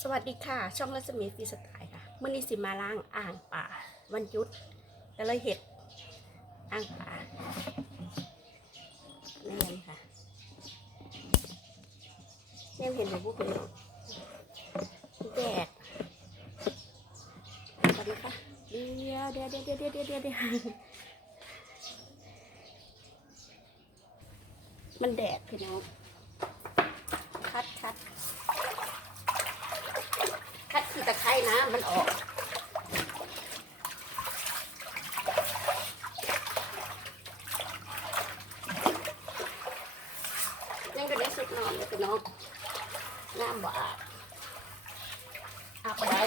สวัสดีค่ะ ช่องรัศมีฟีสไตล์ค่ะมื่อนี้สิมาล้างอ่างป่า วันยุดก็เลยเห็ดอ่างป่านี่นค่ะแม่เห็นไหมพวกเป็นแดดสวัสดีค่ะเดียวเดี๋ยวเดี๋ยวเดี๋ยวเดี๋ยวเดี๋ยวเดี๋ยวมันแดดพี่น้องคัดคัด คัดขี้ ตะไคร้นะมันออกยังก็ได้สุดนอนเลยพี่น้องน้ำบ่อาบอาบไปได้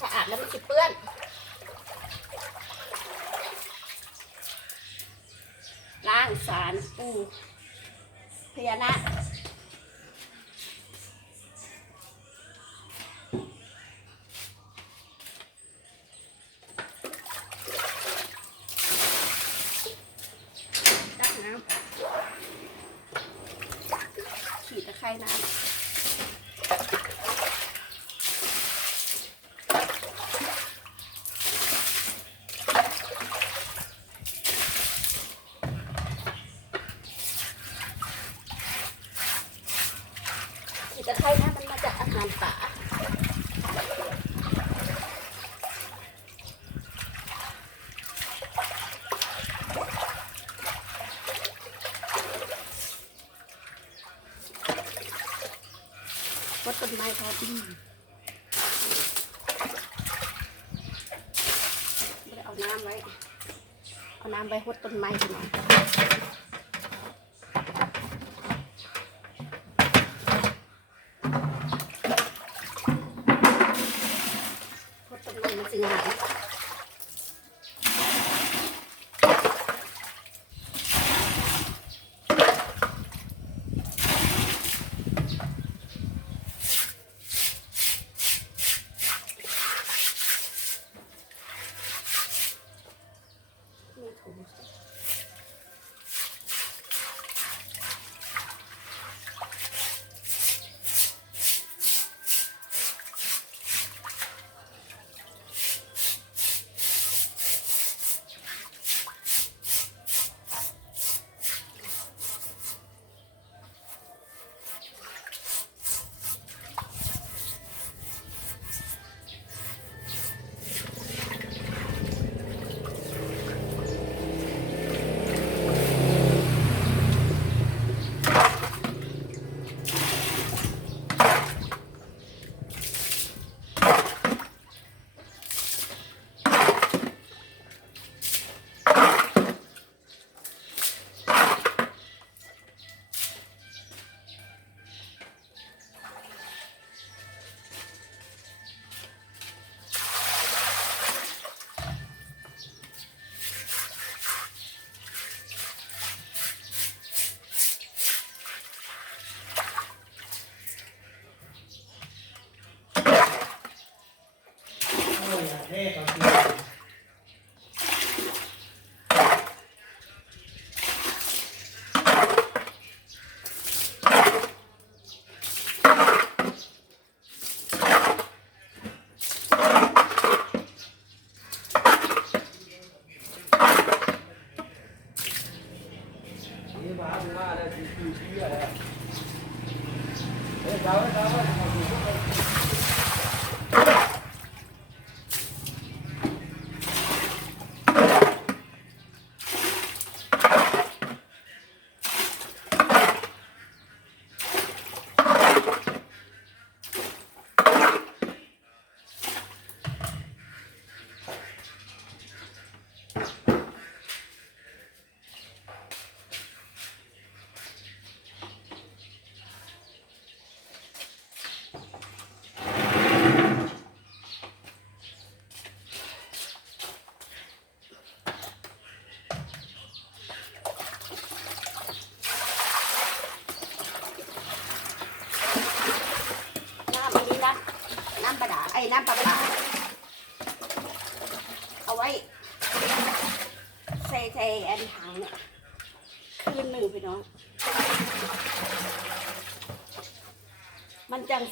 ถ้าอาบแล้วมันสิเปื้อนล้างสารปูพญานาค ดักน้ำขีดตะไคร้น้ำขีดตะไคร้นะ มันป่าวัดต้นไม้พอดีไม่ได้เอาน้ำไว้ เอาน้ำไว้หดต้นไม้หน่อย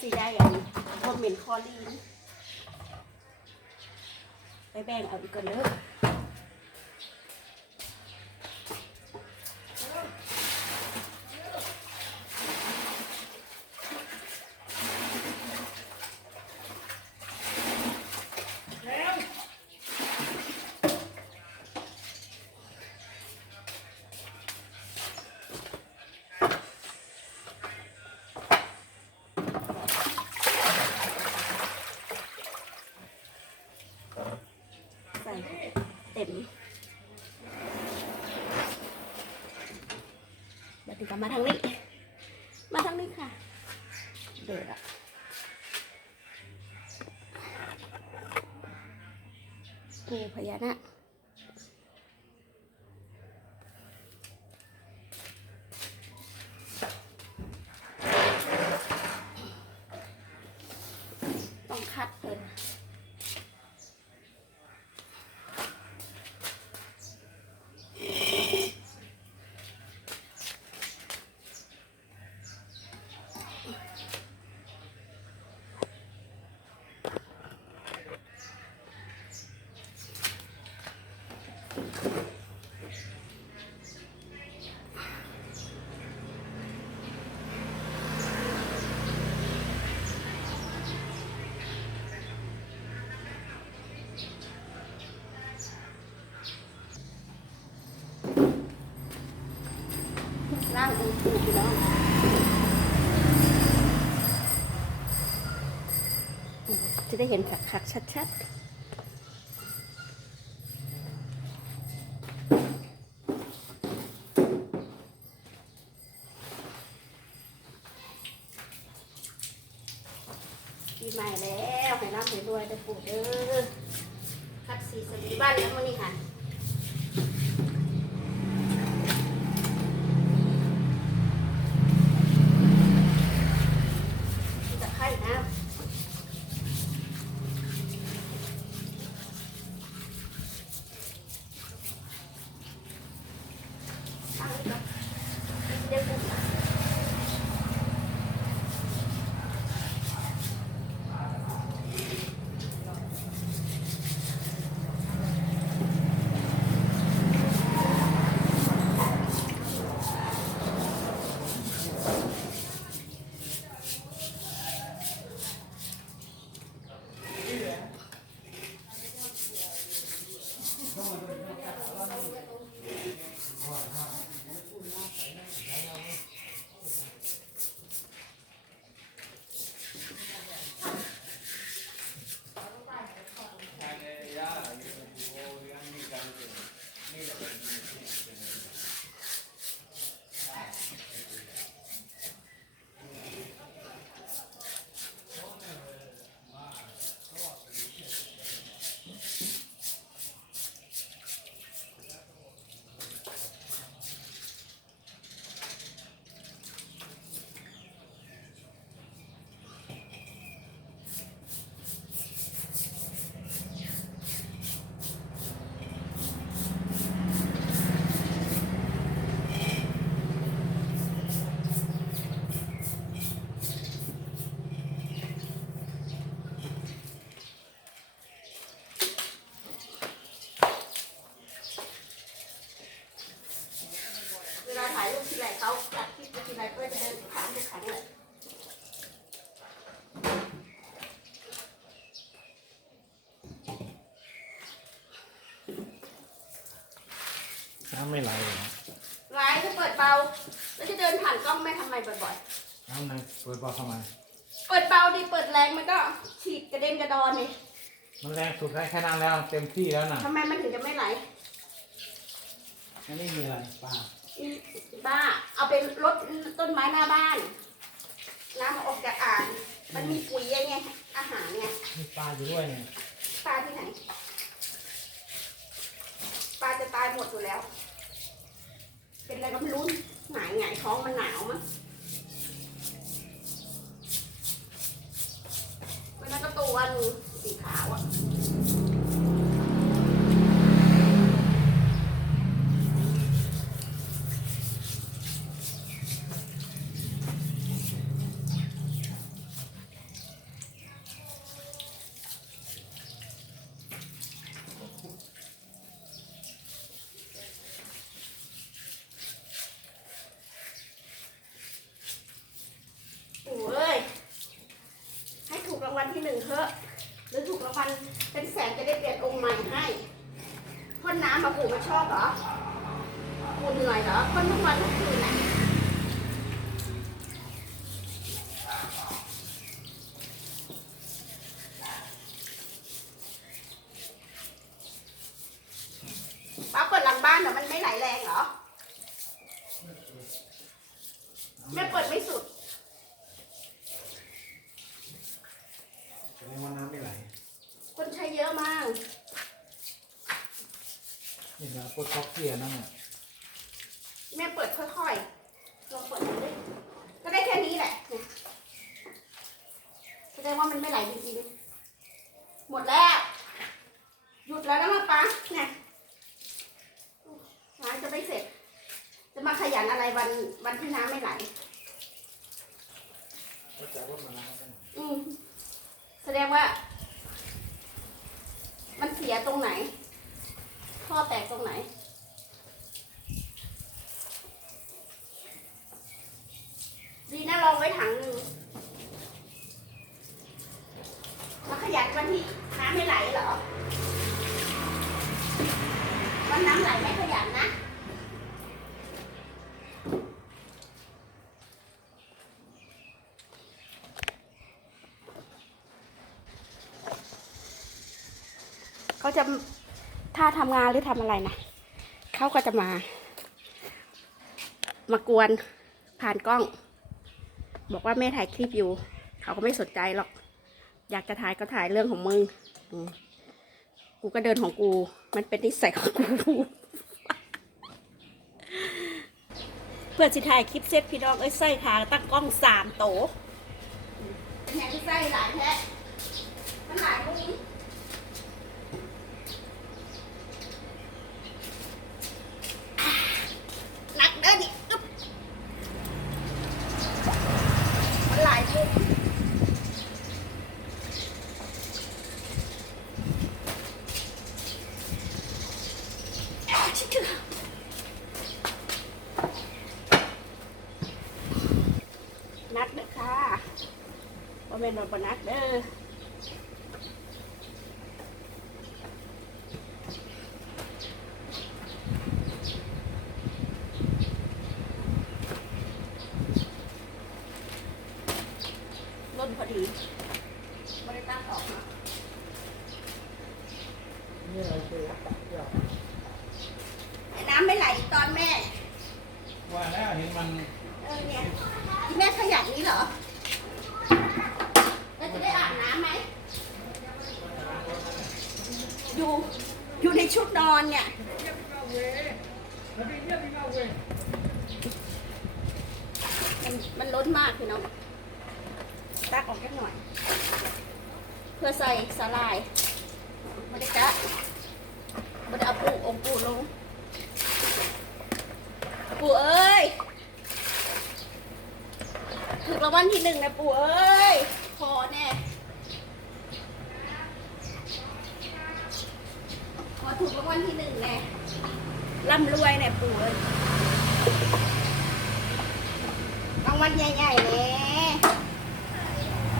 สีได้อันบะเหม็นคอลีนไปแบ่งเอาอีกก่อนเด้อ ใส่เต็มเดี๋ยวติดก ลับมาทางนี้ มาทางนี้ค่ะเดือดอะปูพญานาคต้องคัดเพิ่น ร่างองค์ปู่พี่น้องอืม จะได้เห็นคักๆชัดๆปีใหม่แล้วให้ร่ำให้รวยได้ปู่เด้อ น้ำไม่ไหลเหรอไลฟ์ถ้าเปิดเบา แล้วจะเดินผ่านกล้องไม่ทำไมบ่อยน้ำในเปิดบอเข้ามาๆเปิดเบาดิเปิดแรงมันก็ฉีดกระเด็นกระดอนนี่มันแรงสุดได้แค่นั้นแล้วเต็มที่แล้วนะทำไมมันถึงจะไม่ไหลอันนี้มีอะไรปลาอีบ้า เอาไปรดต้นไม้หน้าบ้าน น้ำออกจากอ่าง มันมีปุ๋ยไง อาหารไง มีปลาอยู่ด้วยเนี่ยปลาที่ไหน ปลาจะตายหมดอยู่แล้ว เป็นอะไรก็ไม่รู้หงายหงายท้องมันหนาวมั้งวันนั้นก็ตัวนึงสีขาวอะ หนึ่งเถอะหรือถูกรางวัลเป็นแสนจะได้เปลี่ยนองค์ใหม่ให้พ่นน้ำมาปู่มาชอบเหรอปู่เหนื่อยเหรอพ่นทุกวันทุกคืนน่ะป้าเปิดหลังบ้านเหรอ มันไม่ไหลแรงเหรอ แม่เปิดไม่สุดแสดงว่าน้ำไม่ไหลคนใช้เยอะมาก นี่นะพวกท็อกเกียร์นั่นน่ะแม่เปิดค่อยๆลองเปิดดูดิก็ได้แค่นี้แหละเนี่ยแสดงว่ามันไม่ไหลจริงๆหมดแล้ว หยุดแล้วนะมาป๊าเนี่ย งาจะไม่เสร็จ จะมาขยันอะไรวันวันที่น้ำไม่ไหลอืมแสดงว่า มันเสียตรงไหนท่อแตกตรงไหนดีนะลองไว้ถังหนึ่งมาขยันวันที่น้ำไม่ไหลเหรอ วันน้ำไหลไม่ขยันนะ เขา จะถ้าทำงานหรือทำอะไรนะเขาก็จะมา มากวนผ่านกล้อง บอกว่าแม่ถ่ายคลิปอยู่ เขาก็ไม่สนใจหรอก อยากจะถ่ายก็ถ่ายเรื่องของมึงกูก็เดินของกู มันเป็นนิสัยของกูเพื่อสิถ่ายคลิปเซตพี่น้องเอ้ยไส้ขางตั้งกล้องสามโตแหงไส้หลายแท้มันหลายมุม หนักเด้อนี่อึ๊บมันหลายมุมอะชิคกี้นักเด้อค่ะว่าเป็นแบบนักเด้อ ล่นพอดีไม่ได้ตั้งออกมา นี่อะไรคือเดี๋ยว ไอ้น้ำไม่ไหลตอนแม่ ว่าแล้วเห็นมัน เออเนี่ยที่แม่ขยันนี้เหรอแล้วจะได้อาบน้ำไหม อยู่ อยู่ในชุดนอนเนี่ย มันมันล้นมากพี่น้องตักออกแค่หน่อย เพื่อใส่สาลายไม่ได้กะไม่ได้เอาปูองค์ปูลง ปูเอ้ย ถึงรางวัลที่หนึ่งนะปู่เอ้ยพอแน่ขอถูกรางวัลที่หนึ่งแน่ร่ำรวยแน่ปูเอ้ยรางวัลใหญ่ๆแน่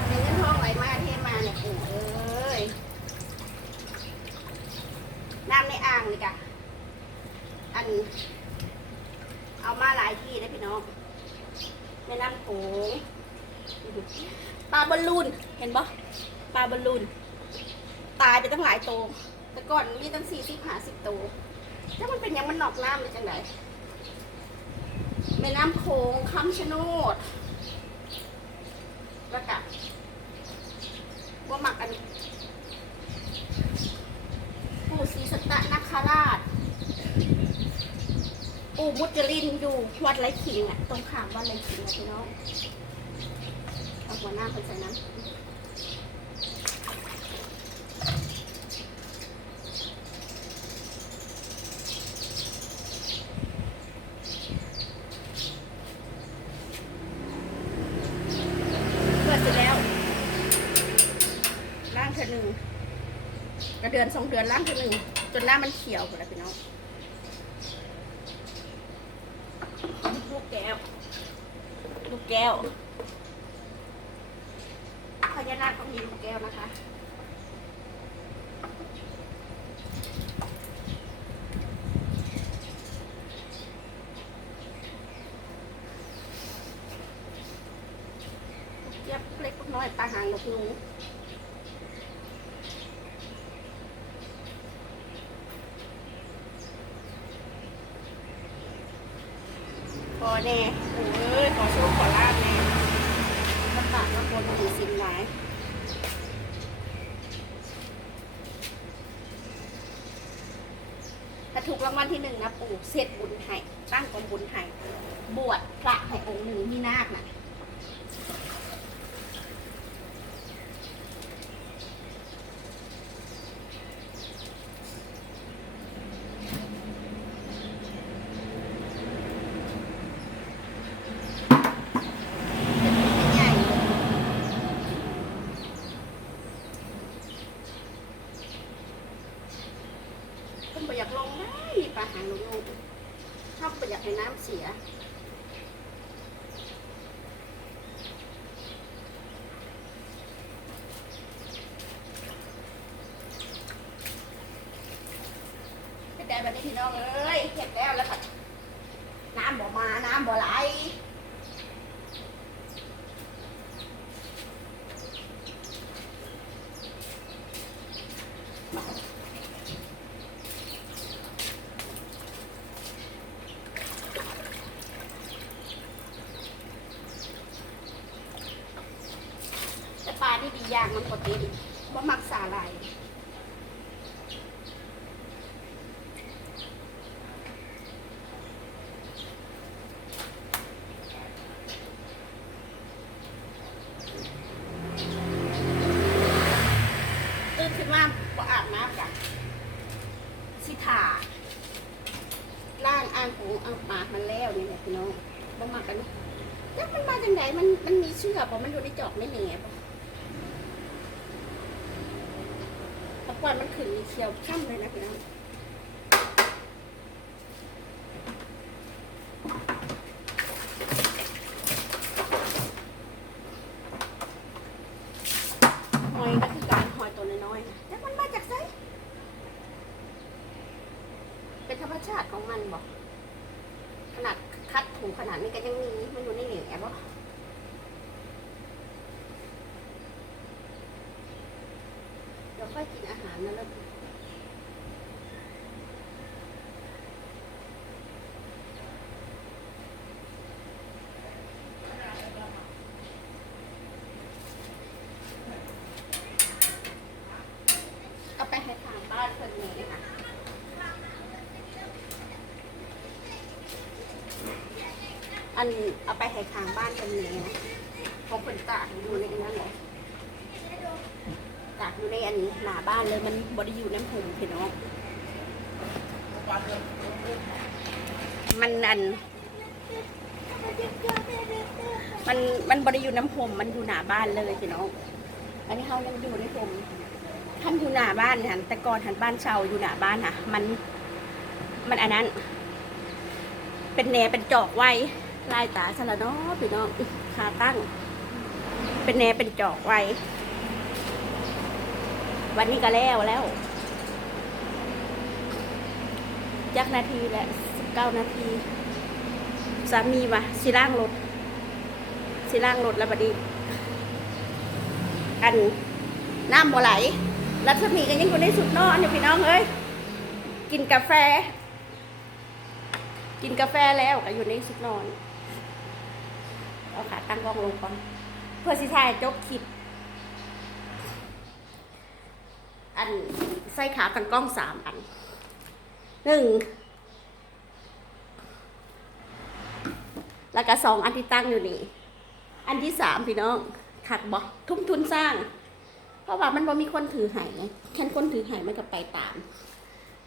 เงินทองไหลมาเทมาเนี่ยปูเอ้ย น้ำในอ่างเลยกะอัน เอามาหลายที่นะพี่น้องแม่น้ำ โขงปลาบอลลูนเห็นปะปลาบอลลูนตายไปตั้งหลายตัวแต่ก่อนมีตั้งสี่สิบห้าสิบตัวถ้ามันเป็นยังมันนอกน้ำเลยจังไดแม่น้ำโขงคำชะโนดแล้วกับว่าหมักอันนี้ศรีสัตตนคราช ปู่มุจลินอยู่วัดไรขิงอะตรงข้ามวัดไรขิงอะพี่น้องเอาหัวหน้าคนใส่น้ำเพื่อเสร็จแล้วล้างเธอหนึ่งกระเดือนสองเดือนล้างเธอหนึ่งจนหน้ามันเขียวหมดแล้วพี่น้อง ลูก แก้วลูกแก้วขยันญานาคต้องมีลูกแก้วนะคะเย็บเล็กน้อยปลาหางนกหนูพอแน่เอ้ยขอโชคขอลาบแน่ลำบากลำบนถือสินหลายถ้าถูกรางวัลที่หนึ่งนะปู่เสร็จบุญให้ตั้งกองบุญให้บวชพระให้องค์หนึ่งมีนาคน่ะ ใหญ่คนบ่อยากลงได้มีปลาหางลงลงชอบบ่อยากให้น้ำเสีย แต่แบบ น้องเอ้ยเห็ดแล้วแล้วค่ะน้ำบ่มา น้ำบ่ไหลแต่ปลาที่ดีอย่างมันปกติบ่มักสาหร่ายตื่นขึ้นมาบ่อาบน้ำกันสิถาล่างอ่างหูอ่างปากมันแล้วนี่แหละพี่น้องบ่มักกันเนอะแล้วมันมาจากไหน เชื่อกบ่มันอยู่ในจอกในแหนบตะกวนมันขึ้นมีเขียวช่ำเลยนะพี่น้องหอยก็คือการหอยตัวน้อยๆนะแต่มันมาจากไสเป็นธรรมชาติของมันบอกขนาดคัดถุงขนาดนี้ก็ยังมีมันอยู่ในเหนียวบ่เดี๋ยวค่อยกินอาหารนะแล้ว เอาไปให้ทางบ้านคนนี้ค่ะ อันเอาไปให้ทางบ้านคนนี้นะเขาเป็นตากอยู่ในนั้นเลยตากอยู่ในอันหนาบ้านเลยมันบริอยู่น้ำหุ่มพี่น้องมันอัน มันมันบริอยู่น้ำผมมันอยู่หนาบ้านเลยพี่น้องอันนี้เขายังอยู่ในผมท่านอยู่หนาบ้านหันแต่ก่อนหันบ้านเช่าอยู่หนาบ้านค่ะมัน มันอันนั้น เป็นแหนเป็นจอกไว้ ลายตาสละนาะพี่น้องขาตั้ง เป็นแนเป็นจอกไว้ วันนี้ก็แล้วแล้วจักนาทีแหละสิบเก้านาทีสามีมาสิล่างรถสิล่างรถแล้วบัดนี้ อันน้ำบ่ไหลรัศมีกันยังอยู่ในสุดนอนเนี่พี่น้องเอ้ยกินกาแฟ กินกาแฟแล้วก็อยู่ในสุดนอน เอาขาตั้งกล้องลงก่อน เพื่อสิถ่ายจบคลิป อันใส่ขาตั้งกล้องสามอันหนึ่งแล้วก็สองอันที่ตั้งอยู่นี่ อันที่สามพี่น้องถักบอกทุ่มทุนสร้าง เพราะว่ามันบ่มีคนถือไห้ไงแค่คนถือไห้มันก็ไปตาม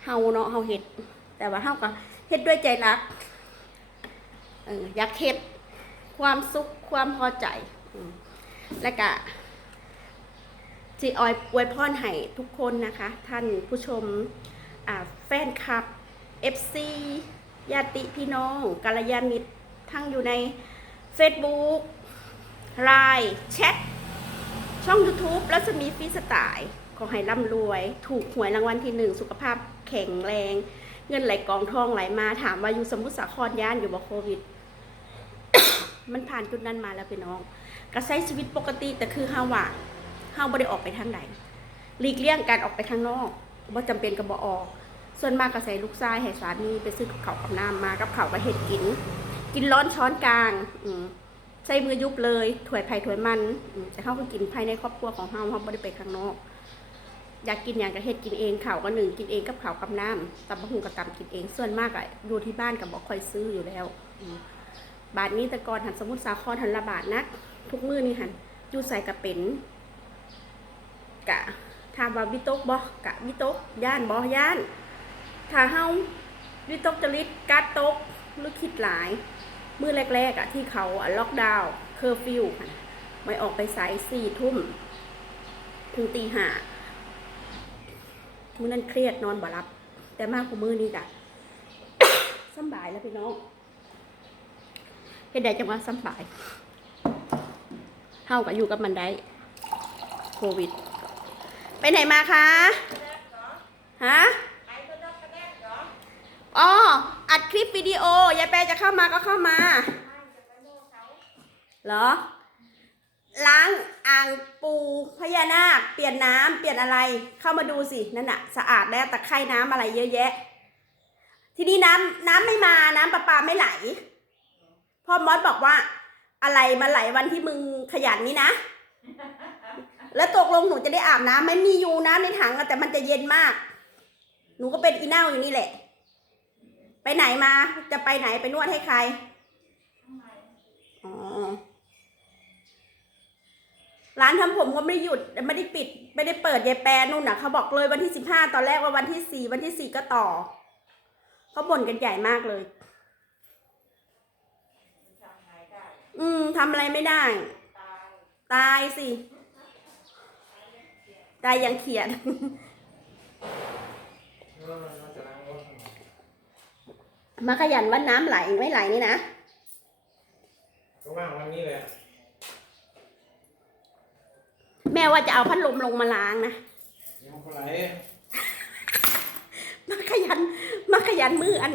เฮาเนาะ เฮาเฮ็ด แต่ว่าเฮาก็เฮ็ดด้วยใจรัก เอออยากเฮ็ด ความสุขความพอใจ และก็สิออยอวยพรให้ทุกคนนะคะ ท่านผู้ชมแฟนคลับ FC ญาติพี่น้องกัลยาณมิตรทั้งอยู่ใน Facebook ไลน์แชทชช่อง YouTube รัศมีฟีสไตล์ขอให้ร่ำรวย ถูกหวยรางวัลที่หนึ่งสุขภาพแข็งแรง เงินไหลกองทองไหลมาถามว่าอยู่สมุทรสาครย่านอยู่บ่โควิด มันผ่านจุดนั้นมาแล้วพี่น้องก็ใช้ชีวิตปกติแต่คือเฮาว่าเฮาบ่ได้ออกไปทางใดหลีกเลี่ยงการออกไปข้างนอกบ่จำเป็นก็บ่ออก ส่วนมากก็ใส่ลูกชายให้สามีไปซื้อกับข้าวกับน้ำมากับข้าวก็เฮ็ดกิน กินร้อนช้อนกลางอืใส่มือยุบเลยถวยไผ่ถวยมันมแต่เฮาก็กินภายในครอบครัวของเฮาเฮาบ่ได้ไปข้างนอก อยากกินอย่างก็เฮ็ดกินเองข้าวก็หนึ่งกินเองกับข้าวกับน้ำตำบักหุ่งกับตำกินเอง ส่วนมากอะอยู่ที่บ้านกับบ่ค่อยซื้ออยู่แล้วอื บาทนี้แต่ก่อนหันสมุทรสาครหันละบาทนัก ทุกมื้อนี่หันอยู่ใส่กระเป็นกะถามว่าวิตกบ่กะวิตกย่านบ่ย่านถ้าเฮาวิตกจริตกัดตกหรือคิดหลายมื้อแรกๆอะที่เขาล็อกดาวน์เคอร์ฟิวไม่ออกไปสายสี่ทุ่มถึงตีห้ามือนั้นเครียดนอนบ่หลับ แต่มากกว่ามื้อนี้จ้ะสบายแล้วพี่น้อง เฮ็ดได้จังว่าสำบายเฮาก็อยู่กับมันได้โควิด ไปไหนมาคะฮะอ๋ออัดคลิปวิดีโอยายแปรจะเข้ามาก็เข้ามาเหรอ ล้างอ่างปูพญานาค เปลี่ยนน้ำเปลี่ยนอะไร เข้ามาดูสินั่นน่ะสะอาดแล้วตะไคร่น้ำอะไรเยอะแยะ ทีนี้น้ำน้ำไม่มาน้ำประปาไม่ไหล พ่อมอสบอกว่า อะไรมาไหลวันที่มึงขยันนี้นะ แล้วตกลงหนูจะได้อาบน้ำไหม่มีอยู่น้ำในถังอะแต่มันจะเย็นมาก หนูก็เป็นอีเน่าอยู่นี่แหละ ไปไหนมา จะไปไหนไปนวดให้ใครอ๋อร้านทำผมก็ไม่ได้หยุดไม่ได้ปิด ไม่ได้เปิดยายแปรนู่นน่ะเขาบอกเลยวันที่สิบห้าตอนแรกว่าวันที่สี่วันที่สี่ก็ต่อเขาบ่นกันใหญ่มากเลย อืมทำอะไรไม่ได้ ตายสิ ตายยังเขียดแล้วเราจะล้างรถทำไมมาขยันว่าน้ำไหลไม่ไหลนี่นะ ก็ว่างวันนี้แหละแม่ว่าจะเอาพัดลมลงมาล้างนะยังคนไหนมาขยัน มาขยันมืออัน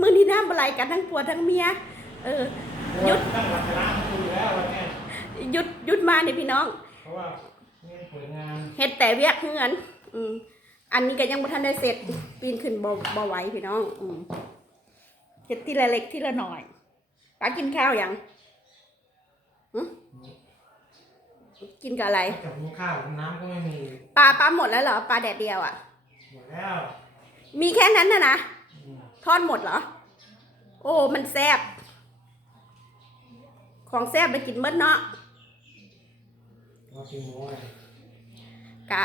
มือนี่น้ำอะไรกันทั้งผัวทั้งเมีย เออห ยุดตั้งหลักจะล้างคุณแล้ววันเนี้ยหยุดหยุดมาเนี่ยพี่น้อง เพราะว่าเนี่ยเปิดงานเฮ็ดแต่เวียกเฮือนอืมอันนี้ก็ยังบ่ทันได้เสร็จ ปีนขึ้นบ่บ่ไหวพี่น้อง อืมเฮ็ดทีละเล็กทีละหน่อยป้ากินข้าวยังหึกินกับอะไรกับมีข้าวน้ำก็ไม่มีปลาปลาหมดแล้วเหรอปลาแดดเดียวอะหมดแล้ว มีแค่นั้นนะนะอืมทอดหมดเหรอ โอ้ มันแซ่บ ของแซ่บไปกินเบิดเนาะเรากินหมูอะไรกะ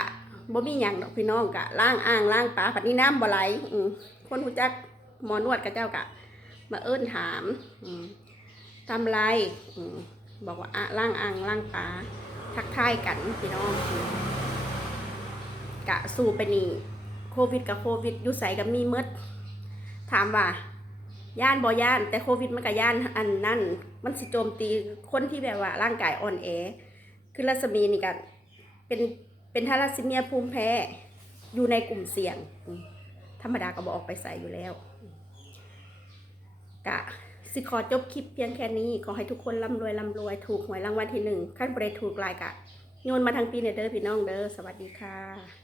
บ่มีหยังดอกพี่น้องกะล้างอ่างล้างปลาผัดนี้น้ำบ่ไหลอืมคนหูจักหมอนวดกับเจ้ากะ มาเอิ้นถามอืมทำไรอืมบอกว่าอะล้างอ่างล้างปลาทักทายกันพี่น้องอืมกะสู้ไปนี่โควิดกับโควิดอยู่ใส่กับมีเมดถามว่าย่านบ่ย่าน แต่โควิดมันก็ย่านอันนั่น มันสิโจมตีคนที่แบบว่าร่างกายอ่อนแอ คือรัศมีนี่ก็เป็นเป็นทารัสซีเมียภูมิแพ้ อยู่ในกลุ่มเสี่ยง ธรรมดาก็บออกไปใส่อยู่แล้วกะสิขอจบคลิปเพียงแค่นี้ ขอให้ทุกคนร่ำรวยร่ำรวยถูกหวยรางวัลที่หนึ่งขั้นบริถูกลายกะโยนมาทางปีเนี่เด้อพี่น้องเด้อสวัสดีค่ะ